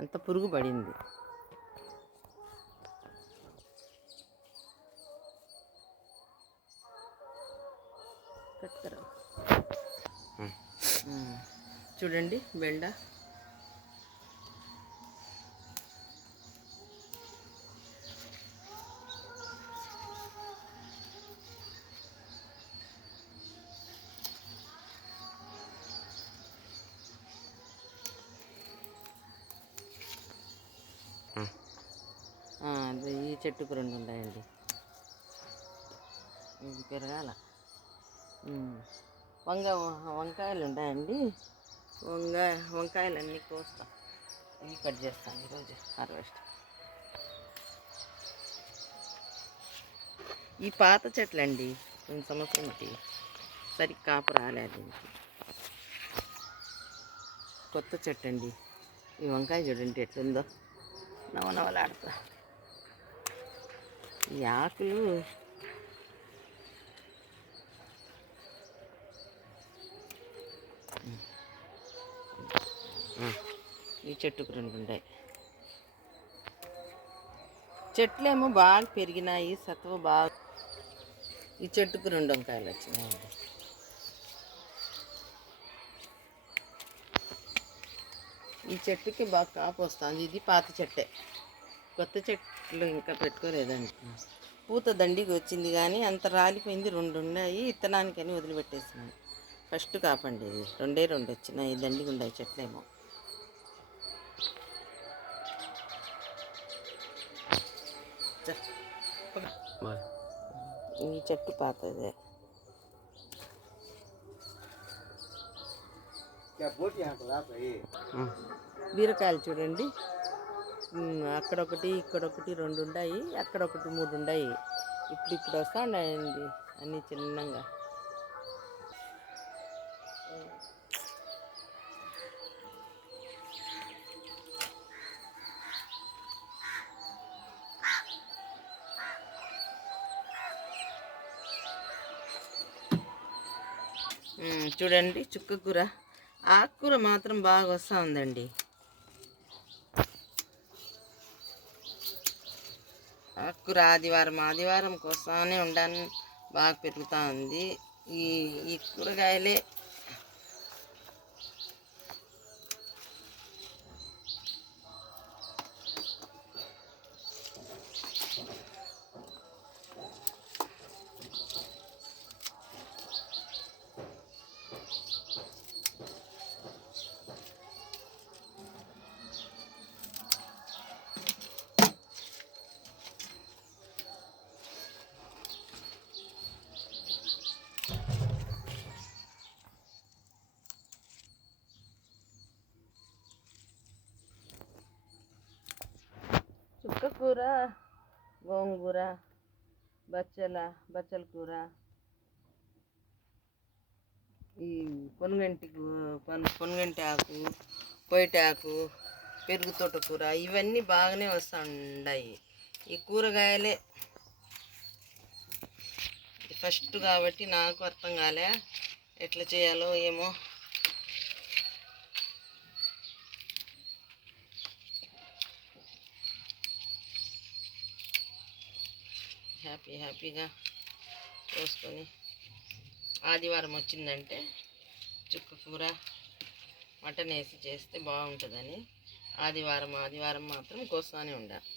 అంత పురుగు పడింది. చూడండి బెండ. ఈ చెట్టుకు 2 ఉన్నాయండి. ఇది పెరగాల. వంకాయలు ఉన్నాయండి. వంకాయలన్నీ కోస్తాం. ఇవి కట్ చేస్తాను ఈరోజు హార్వెస్ట్. ఈ పాత చెట్లండి, 2 సంవత్సరంకి సరిగ్గా కాపు రాలేదు. దీనికి కొత్త చెట్టు అండి. ఈ వంకాయ చూడండి ఎట్లుందో, నవనవలాడుతా. ఈ ఆకులు ఈ చెట్టుకు 2 ఉంటాయి. చెట్లేమో బాగా పెరిగినాయి, సత్వ బాగా. ఈ చెట్టుకు 2 వంకాయలు వచ్చినాయండి. ఈ చెట్టుకి బాగా కాపు వస్తుంది. ఇది పాత చెట్టే, కొత్త చెట్లు ఇంకా పెట్టుకోలేదండి. పూత దండికి వచ్చింది కానీ అంత రాలిపోయింది. 2 ఉన్నాయి, ఇత్తనానికని వదిలిపెట్టేసినాను. ఫస్ట్ కాపండి ఇది. 2 వచ్చినాయి. దండిగా ఉన్నాయి చెట్లేమో. ఈ చెట్టు పాతదే. బీరకాయలు చూడండి, అక్కడొకటి ఇక్కడొకటి 2 ఉన్నాయి, అక్కడొకటి 3 ఉన్నాయి. ఇప్పుడు వస్తూ ఉన్నాయండి అన్నీ చిన్నగా. చూడండి చుక్కకూర. ఆకుకూర మాత్రం బాగా వస్తూ ఉందండి. ఆకుకూర ఆదివారం కోస్తానే ఉండాలని బాగా పెరుగుతూ ఉంది. ఈ కూరగాయలే చుక్కకూర, గోంగూర, బచ్చల కూర, ఈ పొనుగంటి ఆకు, పొయిటాకు, పెరుగు తోటకూర, ఇవన్నీ బాగానే వస్తూ ఉన్నాయి. ఈ కూరగాయలే ఫస్ట్ కాబట్టి నాకు అర్థం కాలే ఎట్లా చేయాలో ఏమో. హ్యాపీగా కోసుకొని ఆదివారం వచ్చిందంటే చుక్కకూర మటన్ వేసి చేస్తే బాగుంటుందని ఆదివారం మాత్రం కోస్తానే ఉండాలి.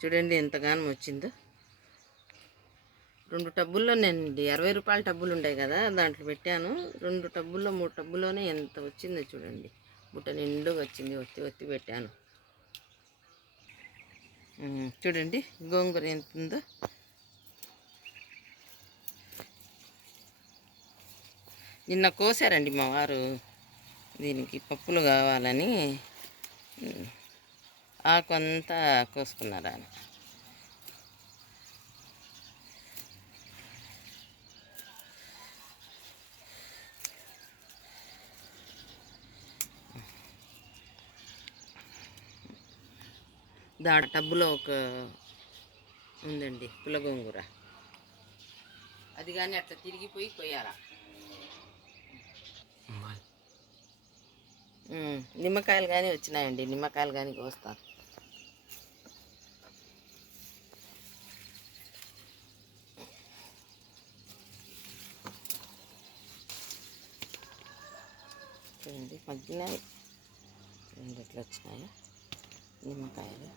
చూడండి ఎంతగానో వచ్చిందో. 2 టబ్బుల్లోనేనండి, 60 రూపాయల టబ్బులు ఉంటాయి కదా, దాంట్లో పెట్టాను. 2 టబ్బుల్లో 3 టబ్బుల్లోనే ఎంత వచ్చిందో చూడండి. బుట్ట నిండుగా వచ్చింది, ఒత్తి ఒత్తి పెట్టాను. చూడండి గోంగూర ఎంత ఉందో. నిన్న కోసారండి మా వారు, దీనికి పప్పులు కావాలని ఆకంతా కోసుకున్నారు ఆయన. టబ్బులో ఒక ఉందండి పుల్లగోంగూర, అది కానీ అట్లా తిరిగిపోయి కొయ్యాలా. నిమ్మకాయలు కానీ వచ్చినాయండి, నిమ్మకాయలు కానీ కోస్తాను. చూడండి మగ్గినాయి, చూడండి ఎట్లా వచ్చినాయో నిమ్మకాయలు.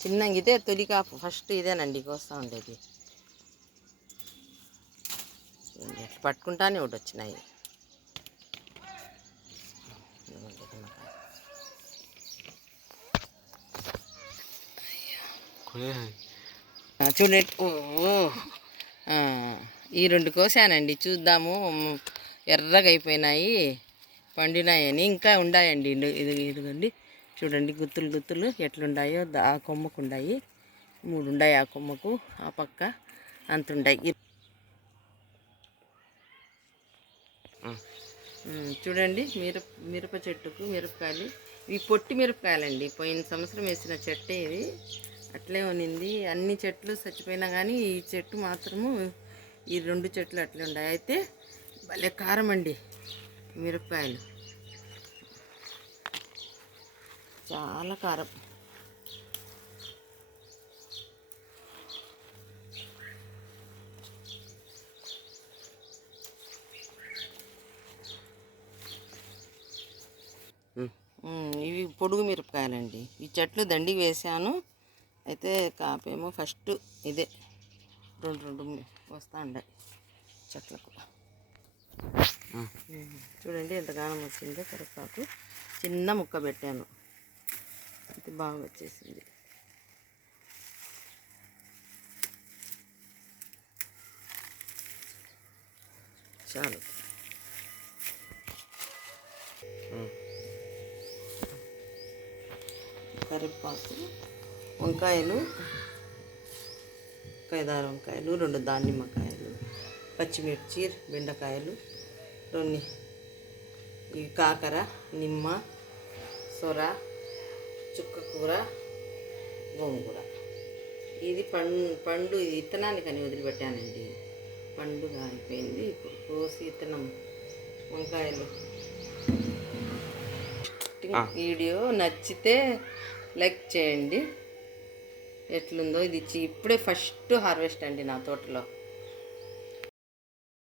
చిన్నగా ఇదే తొలి కాపు, ఫస్ట్ ఇదేనండి కోస్తా ఉండేది. చూడండి ఎట్లా పట్టుకుంటానే ఒకటి వచ్చినాయి. చూడండి, ఈ 2 కోసానండి, చూద్దాము ఎర్రగా అయిపోయినాయి, పండినాయని. ఇంకా ఉన్నాయండి, ఇదిగోండి చూడండి గుత్తులు గుత్తులు ఎట్లుండాయో. ఆ కొమ్మకు ఉన్నాయి 3 ఉన్నాయి, ఆ కొమ్మకు ఆ పక్క అంతుంటాయి. చూడండి మిరప చెట్టుకు మిరపకాయలు, ఇవి పొట్టి మిరపకాయలండి. పోయిన సంవత్సరం వేసిన చెట్టే ఇది, అట్లే ఉన్నింది. అన్ని చెట్లు చచ్చిపోయినా కానీ ఈ చెట్టు మాత్రము, ఈ 2 చెట్లు అట్లే ఉన్నాయి. అయితే భలే కారం అండి మిరపకాయలు, చాలా కారం. ఇవి పొడుగు మిరపకాయలండి. ఈ చెట్లు దండికి వేసాను. అయితే కాపేమో ఫస్ట్ ఇదే 2 వస్తూ ఉంటాయి చెట్లకు. చూడండి ఎంత గానం వచ్చిందో. కరివేపాకు చిన్న ముక్క పెట్టాను, అయితే బాగా వచ్చేసింది. చాలు. కరివేపాకు, వంకాయలు, ఒక 5-6 వంకాయలు, 2 దానిమ్మకాయలు, పచ్చిమిర్చి, బెండకాయలు, 2 ఇవి కాకర, నిమ్మ, సొర, చుక్కకూర, గోంగూర. ఇది పండు విత్తనానికని వదిలిపెట్టానండి, పండుగ అయిపోయింది. ఇప్పుడు కోసి విత్తనం. వంకాయలు. వీడియో నచ్చితే లైక్ చేయండి. ఎట్లుందో ఇది ఇప్పుడే ఫస్ట్ హార్వెస్ట్ అండి నా తోటలో.